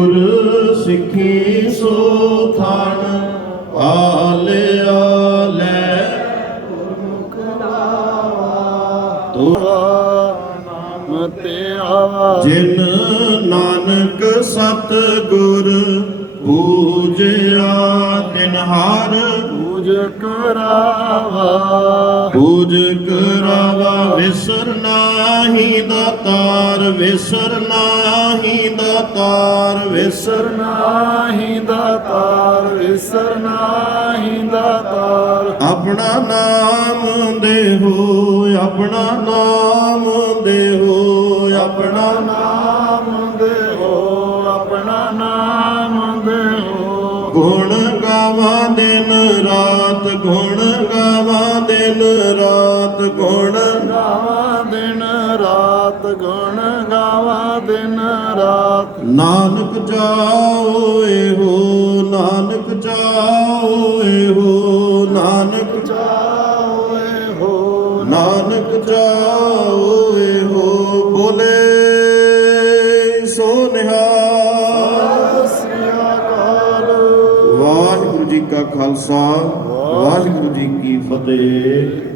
ਗੁਰ ਸਿੱਖੀ ਸੋ ਥਾਨ ਪਾਲਿਆ ਲੈ। ਤੋ ਨਾਮ ਤੇ ਆਵਾ ਜਿਨ ਨਾਨਕ ਸਤ ਗੁਰ ਪੂਜਿਆ ਤਿਨ ਹਰ ਪੂਜ ਕਰਾਵਾ। ਪੂਜ ਕਰਾਵਾ ਵਿਸਰ ਨਾਹੀ ਦਾਤਾਰ ਵਿਸਰ ਨਾਹੀ ਦਾਤਾਰ ਵਿਸਰ ਨਾਹੀ ਦਾਤਾਰ, ਵਿਸਰ ਨਾਹੀ ਦਾਤਾਰ। ਆਪਣਾ ਨਾਮ ਦੇਹੋ ਆਪਣਾ ਨਾਮ ਦੇਹੋ ਆਪਣਾ ਨਾਮ ਨਾਮ ਦੇਹੋ ਆਪਣਾ ਨਾਮ ਦੇਹੋ ਗੁਣ ਗਾਵਾਂ ਦਿਨ ਰਾਤ, ਗੁਣ ਗਾਵਾਂ ਦਿਨ ਰਾਤ, ਗੁਣ ਗਾਵਾ ਰਾਤ ਗੁਣ ਗਾਵਾ ਦਿਨ ਰਾਤ। ਨਾਨਕ ਜਾਓ ਇਹੋ ਨਾਨਕ ਜਾਓ ਇਹੋ ਨਾਨਕ ਜਾਓਏ ਹੋ ਨਾਨਕ ਜਾਓ ਇਹੋ ਬੋਲੇ ਸੋ ਨਿਹਾਲ ਵਾਹਿਗੁਰੂ ਜੀ ਕਾ ਖਾਲਸਾ ਵਾਹਿਗੁਰੂ ਜੀ ਕੀ ਫਤਿਹ।